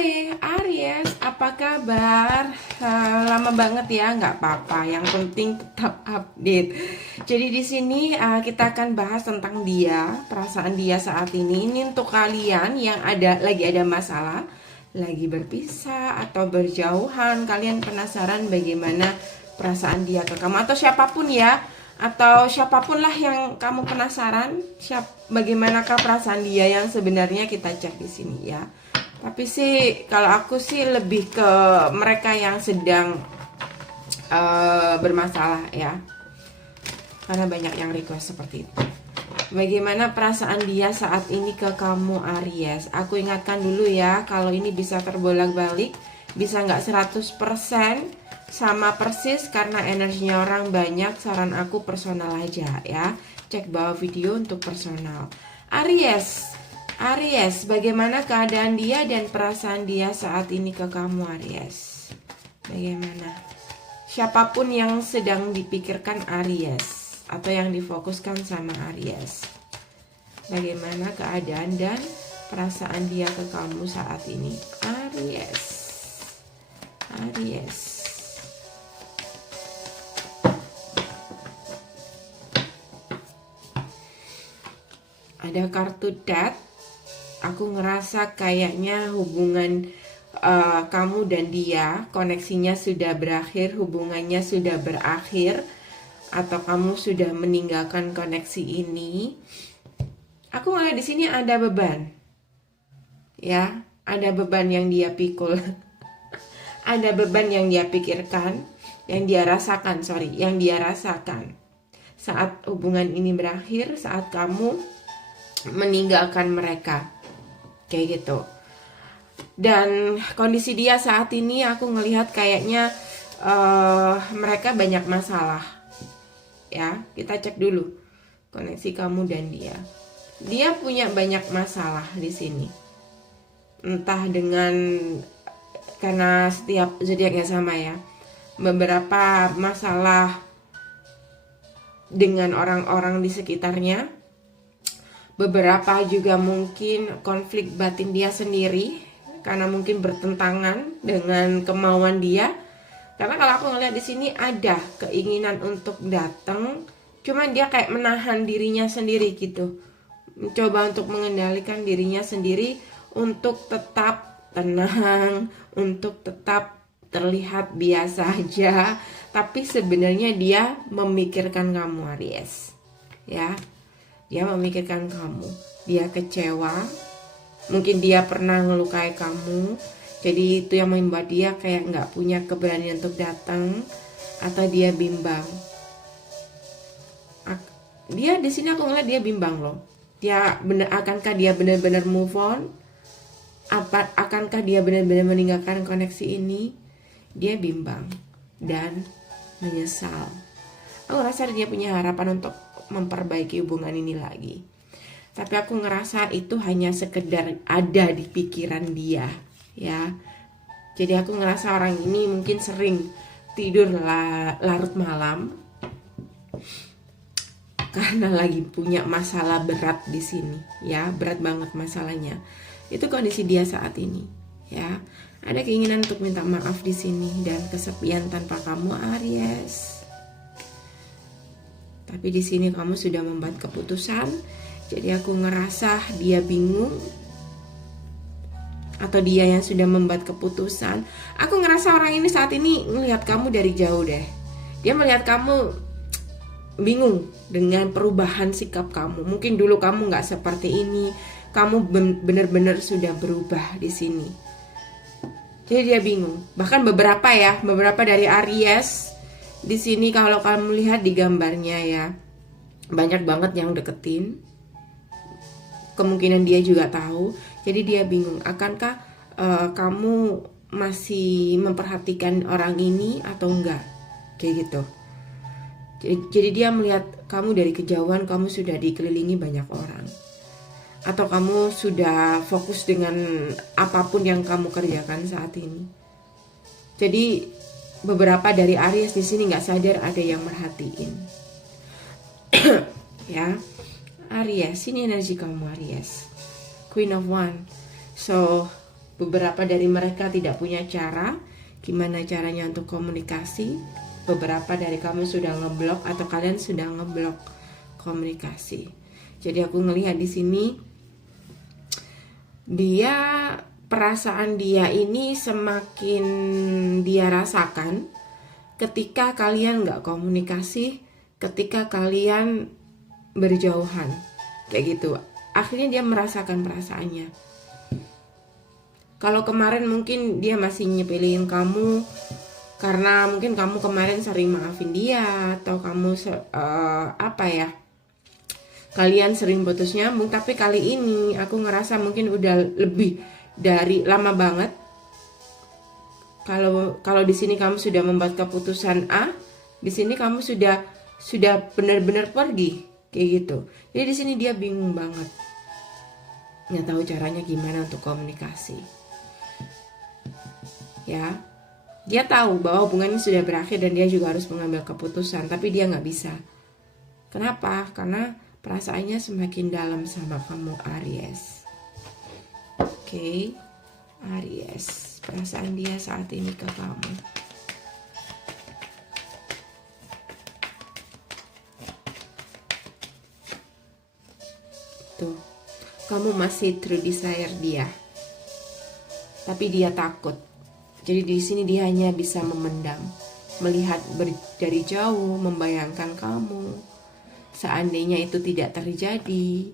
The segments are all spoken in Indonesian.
Hai Aries, apa kabar? Lama banget ya, nggak apa-apa. Yang penting tetap update. Jadi di sini kita akan bahas tentang dia, perasaan dia saat ini. Ini untuk kalian yang lagi ada masalah, lagi berpisah atau berjauhan. Kalian penasaran bagaimana perasaan dia ke kamu atau siapapun ya? Atau siapapun lah yang kamu penasaran, bagaimanakah perasaan dia yang sebenarnya kita cek di sini ya. Tapi sih kalau aku sih lebih ke mereka yang sedang bermasalah ya. Karena banyak yang request seperti itu. Bagaimana perasaan dia saat ini ke kamu Aries? Aku ingatkan dulu ya, kalau ini bisa terbolak-balik, bisa nggak 100% sama persis karena energinya orang banyak. Saran aku personal aja ya. Cek bawah video untuk personal. Aries, bagaimana keadaan dia dan perasaan dia saat ini ke kamu Aries? Bagaimana? Siapapun yang sedang dipikirkan Aries atau yang difokuskan sama Aries, bagaimana keadaan dan perasaan dia ke kamu saat ini? Aries. Ada kartu Death. Aku ngerasa kayaknya hubungan kamu dan dia, koneksinya sudah berakhir, hubungannya sudah berakhir, atau kamu sudah meninggalkan koneksi ini. Aku ngeliat di sini ada beban, ya, ada beban yang dia pikul, ada beban yang dia pikirkan, yang dia rasakan saat hubungan ini berakhir, saat kamu meninggalkan mereka. Kayak gitu. Dan kondisi dia saat ini aku ngelihat kayaknya mereka banyak masalah. Ya, kita cek dulu koneksi kamu dan dia. Dia punya banyak masalah di sini. Entah karena setiap zodiaknya sama ya. Beberapa masalah dengan orang-orang di sekitarnya. Beberapa juga mungkin konflik batin dia sendiri karena mungkin bertentangan dengan kemauan dia. Karena kalau aku ngeliat di sini ada keinginan untuk datang, cuman dia kayak menahan dirinya sendiri gitu. Mencoba untuk mengendalikan dirinya sendiri untuk tetap tenang, untuk tetap terlihat biasa aja, tapi sebenarnya dia memikirkan kamu Aries. Ya. Dia memikirkan kamu, dia kecewa, mungkin dia pernah ngelukai kamu, jadi itu yang membuat dia kayak nggak punya keberanian untuk datang, atau dia bimbang. Dia di sini aku ngeliat dia bimbang loh. Akankah dia benar-benar move on? Akankah dia benar-benar meninggalkan koneksi ini? Dia bimbang dan menyesal. Aku rasa dia punya harapan untuk memperbaiki hubungan ini lagi. Tapi aku ngerasa itu hanya sekedar ada di pikiran dia, ya. Jadi aku ngerasa orang ini mungkin sering tidur larut malam karena lagi punya masalah berat di sini, ya, berat banget masalahnya. Itu kondisi dia saat ini, ya. Ada keinginan untuk minta maaf di sini dan kesepian tanpa kamu Aries. Tapi di sini kamu sudah membuat keputusan, jadi aku ngerasa dia bingung atau dia yang sudah membuat keputusan. Aku ngerasa orang ini saat ini melihat kamu dari jauh deh. Dia melihat kamu bingung dengan perubahan sikap kamu. Mungkin dulu kamu nggak seperti ini, kamu benar-benar sudah berubah di sini. Jadi dia bingung. Bahkan beberapa dari Aries. Di sini kalau kamu lihat di gambarnya ya, banyak banget yang deketin. Kemungkinan dia juga tahu. Jadi dia bingung, akankah kamu masih memperhatikan orang ini atau enggak? Kayak gitu. Jadi dia melihat kamu dari kejauhan, kamu sudah dikelilingi banyak orang. Atau kamu sudah fokus dengan apapun yang kamu kerjakan saat ini. Jadi beberapa dari Aries di sini nggak sadar ada yang merhatiin. Ya, Aries, ini energi kamu Aries, Queen of One. So Beberapa dari mereka tidak punya cara gimana caranya untuk komunikasi. Beberapa dari kamu sudah ngeblok atau kalian sudah ngeblok komunikasi. Jadi aku ngelihat di sini perasaan dia ini semakin dia rasakan ketika kalian nggak komunikasi, ketika kalian berjauhan, kayak gitu. Akhirnya dia merasakan perasaannya. Kalau kemarin mungkin dia masih nyepelin kamu karena mungkin kamu kemarin sering maafin dia, atau kamu kalian sering putus nyambung. Tapi kali ini aku ngerasa mungkin udah lebih dari lama banget. Kalau di sini kamu sudah membuat keputusan A, di sini kamu sudah benar-benar pergi, kayak gitu. Jadi di sini dia bingung banget, nggak tahu caranya gimana untuk komunikasi. Ya, dia tahu bahwa hubungan ini sudah berakhir dan dia juga harus mengambil keputusan, tapi dia nggak bisa. Kenapa? Karena perasaannya semakin dalam sama kamu, Aries. Oke, Aries, perasaan dia saat ini ke kamu. Tuh, kamu masih true desire dia, tapi dia takut. Jadi di sini dia hanya bisa memendam, melihat dari jauh, membayangkan kamu. Seandainya itu tidak terjadi,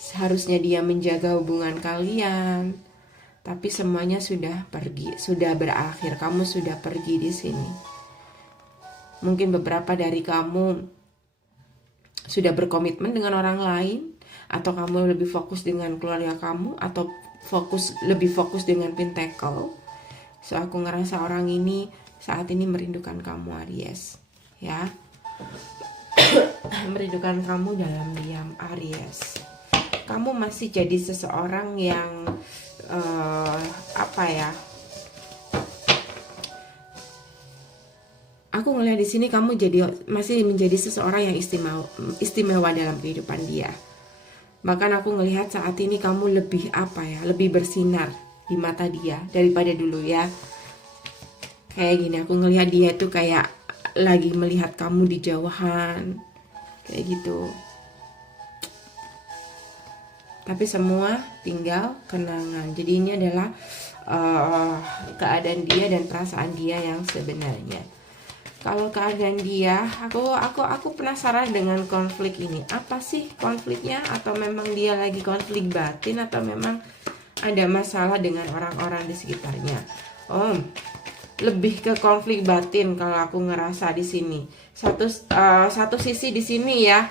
seharusnya dia menjaga hubungan kalian, tapi semuanya sudah pergi, sudah berakhir. Kamu sudah pergi di sini. Mungkin beberapa dari kamu sudah berkomitmen dengan orang lain, atau kamu lebih fokus dengan keluarga kamu, atau lebih fokus dengan Pentacle. So aku ngerasa orang ini saat ini merindukan kamu, Aries, ya. Merindukan kamu dalam diam, Aries. Kamu masih jadi seseorang yang aku ngelihat di sini kamu masih menjadi seseorang yang istimewa dalam kehidupan dia. Bahkan aku ngelihat saat ini kamu lebih lebih bersinar di mata dia daripada dulu, ya. Kayak gini, aku ngelihat dia itu kayak lagi melihat kamu di jauhan, kayak gitu. Tapi semua tinggal kenangan. Jadi ini adalah keadaan dia dan perasaan dia yang sebenarnya. Kalau keadaan dia, aku penasaran dengan konflik ini. Apa sih konfliknya? Atau memang dia lagi konflik batin, atau memang ada masalah dengan orang-orang di sekitarnya? Lebih ke konflik batin kalau aku ngerasa di sini. Satu sisi di sini, ya,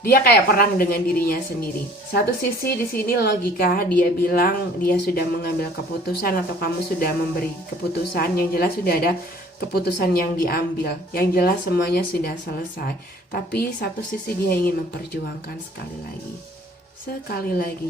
dia kayak perang dengan dirinya sendiri. Satu sisi di sini logika, dia bilang dia sudah mengambil keputusan, atau kamu sudah memberi keputusan. Yang jelas sudah ada keputusan yang diambil, yang jelas semuanya sudah selesai. Tapi satu sisi dia ingin memperjuangkan sekali lagi.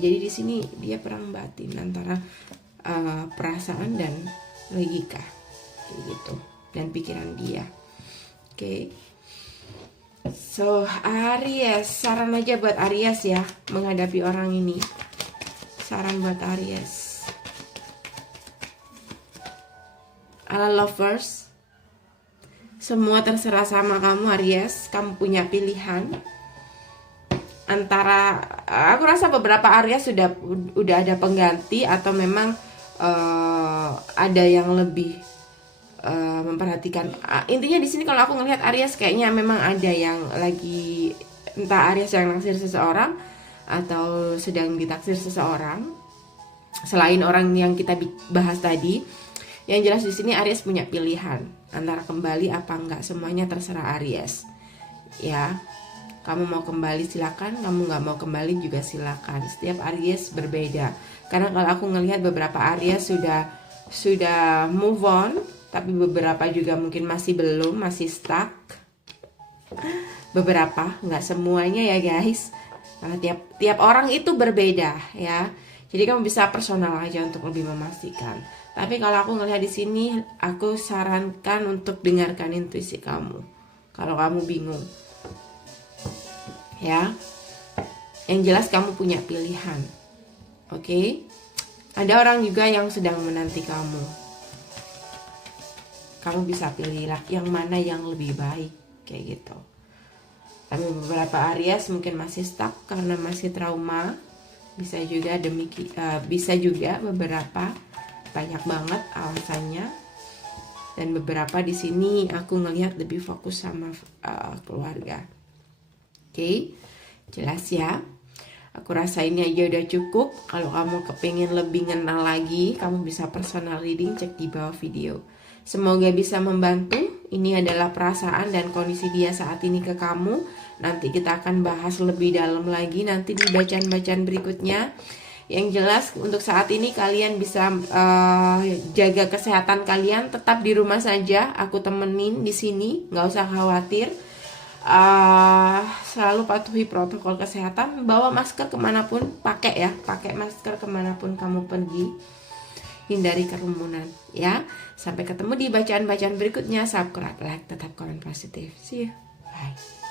Jadi di sini dia perang batin antara perasaan dan logika, gitu, dan pikiran dia. Oke. So Aries, saran aja buat Aries, ya, menghadapi orang ini. Saran buat Aries. Ala lovers, semua terserah sama kamu, Aries. Kamu punya pilihan antara, aku rasa beberapa Aries udah ada pengganti, atau memang ada yang lebih memperhatikan. Intinya di sini kalau aku ngelihat Aries kayaknya memang ada yang lagi, entah Aries yang naksir seseorang atau sedang ditaksir seseorang selain orang yang kita bahas tadi. Yang jelas di sini Aries punya pilihan antara kembali apa enggak. Semuanya terserah Aries, ya. Kamu mau kembali silakan, kamu nggak mau kembali juga silakan. Setiap Aries berbeda. Karena kalau aku ngelihat beberapa Aries sudah move on, tapi beberapa juga mungkin masih belum, masih stuck. Beberapa, nggak semuanya, ya guys. Nah, tiap orang itu berbeda, ya. Jadi kamu bisa personal aja untuk lebih memastikan. Tapi kalau aku ngelihat di sini, aku sarankan untuk dengarkan intuisi kamu. Kalau kamu bingung, ya. Yang jelas kamu punya pilihan. Oke? Ada orang juga yang sedang menanti kamu. Kamu bisa pilihlah yang mana yang lebih baik, kayak gitu. Tapi beberapa Aries mungkin masih stuck karena masih trauma. Bisa juga beberapa, banyak banget alasannya. Dan beberapa di sini aku ngelihat lebih fokus sama keluarga. Oke, jelas ya. Aku rasa ini aja udah cukup. Kalau kamu kepingin lebih kenal lagi, kamu bisa personal reading, cek di bawah video. Semoga bisa membantu. Ini adalah perasaan dan kondisi dia saat ini ke kamu. Nanti kita akan bahas lebih dalam lagi nanti di bacaan-bacaan berikutnya. Yang jelas untuk saat ini kalian bisa jaga kesehatan kalian, tetap di rumah saja. Aku temenin di sini, nggak usah khawatir. Selalu patuhi protokol kesehatan, bawa masker kemanapun, pakai masker kemanapun kamu pergi, hindari kerumunan ya. Sampai ketemu di bacaan-bacaan berikutnya. Subscribe, like, tetap komen positif. See you, bye.